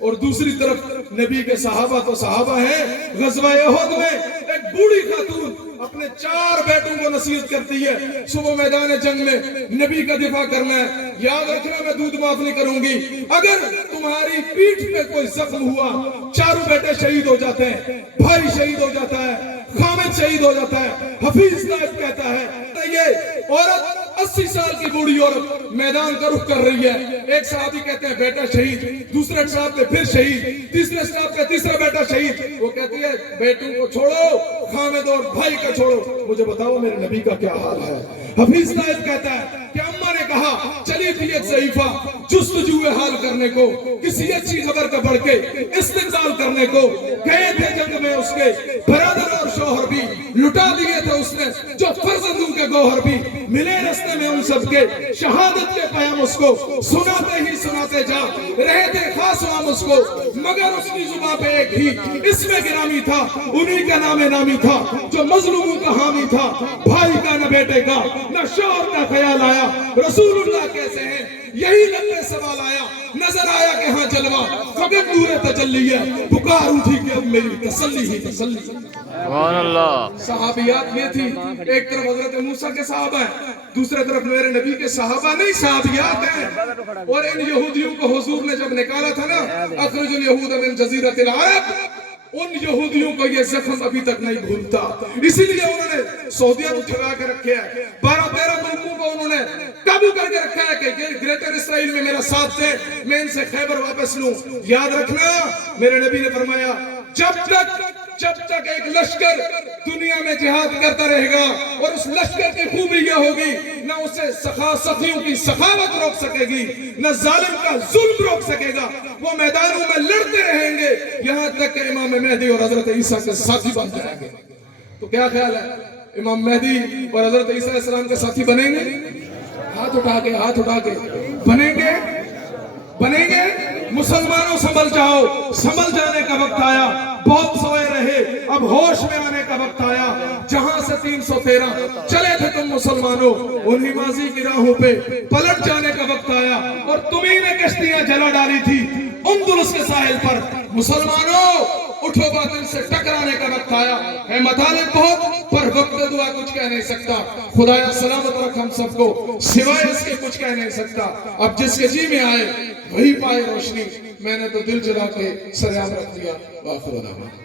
اور دوسری طرف نبی کے صحابہ تو صحابہ ہیں. غزوہ احد میں ایک بوڑھی خاتون اپنے 4 بیٹوں کو نصیحت کرتی ہے صبح میدان جنگ میں نبی کا دفاع کرنا ہے. یاد رکھنا میں دودھ معاف نہیں کروں گی. اگر تمہاری پیٹھ پہ کوئی زخم ہوا 4 بیٹے شہید ہو جاتے ہیں, بھائی شہید ہو جاتا ہے, خامد شہید ہو جاتا ہے. حفیظ نائب کہتا ہے یہ عورت 80 سال کی بوڑھی عورت میدان کا رخ کر رہی ہے. ایک صحابی کہتے ہیں بیٹا شہید, دوسرے صاحب پہ پھر شہید, تیسرے صاحب پہ تیسرا بیٹا شہید. وہ کہتی ہے بیٹوں کو چھوڑو, خامد اور بھائی کا چھوڑو, مجھے بتاؤ میرے نبی کا کیا حال ہے. حفیظ نائب کہتا ہے کہ اماں نے کہا چلی تھی ایک ضعیفہ جستجوے حال کرنے کو, کسی اچھی خبر کا بڑھ کے استقبال کرنے کو. گئے تھے جنگ میں اس کے برادر اور شوہر بھی, لٹا دیے تھے اس نے جو فرزندوں کے گوہر بھی. ملے رستے میں ان سب کے شہادت کے پیام اس کو, سناتے ہی سناتے جا رہے تھے خاص وام اس کو. مگر اس کی زباں پہ ایک ہی اس میں گرامی تھا, انہی کا نام نامی تھا جو مظلوموں کا حامی تھا. بھائی کا نہ بیٹے کا نہ شوہر کا خیال آیا, رسول اللہ کیسے ہیں یہی لب میں سوال آیا. نظر آیا کہ ہاں جلوہ فقط نور تجلی ہے, پکار اٹھی کہ اب میری تسلی ہی تسلی. سبحان اللہ. صحابیات یہ تھی, ایک طرف حضرت موسیٰ کے صحابہ ہیں, دوسرے طرف میرے نبی کے صحابہ نہیں صحابیات ہیں. اور ان یہودیوں کو حضور نے جب نکالا تھا نا, اخرج الیہود من جزیرۃ العرب, ان یہودیوں کو یہ زخم ابھی تک نہیں بھولتا. اسی لیے انہوں نے سعودیہ کو ٹھگا کے رکھے ہیں, 12-13 ملکوں کو انہوں نے قابو کر کے رکھا ہے کہ یہ گریٹر اسرائیل میں میرا ساتھ دے, میں ان سے خیبر واپس لوں. یاد رکھنا میرے نبی نے فرمایا جب تک ایک لشکر دنیا میں جہاد کرتا رہے گا اور اس لشکر کی خوبی یہ ہوگی نہ اسے سخاوتیوں کی سخاوت روک سکے گی, نہ ظالم کا ظلم روک سکے گا. وہ میدانوں میں لڑتے رہیں گے یہاں تک کہ امام مہدی اور حضرت عیسیٰ کے ساتھی بن جائیں گے. تو کیا خیال ہے, امام مہدی اور حضرت عیسیٰ علیہ السلام کے ساتھی بنیں گے؟ ہاتھ اٹھا کے بنیں گے. مسلمانوں سنبھل جاؤ, سنبھل جانے کا وقت آیا. بہت سوئے رہے, اب ہوش میں آنے کا وقت آیا. جہاں سے 313 چلے تھے تم مسلمانوں, انہی ماضی کی راہوں پہ پلٹ جانے کا وقت آیا. اور تمہیں نے کشتیاں جلا ڈالی تھی اندلس کے ساحل پر. مسلمانوں اٹھو, باطل سے ٹکرانے کا وقت آیا ہے. مطالب بہت پر وقت دعا کچھ کہہ نہیں سکتا. خدایا سلامت رکھ ہم سب کو, سوائے اس کے کچھ کہہ نہیں سکتا. اب جس کے جی میں آئے وہی پائے روشنی. میں نے تو دل جلا کے سر عام رکھ دیا. وآخر دعوانا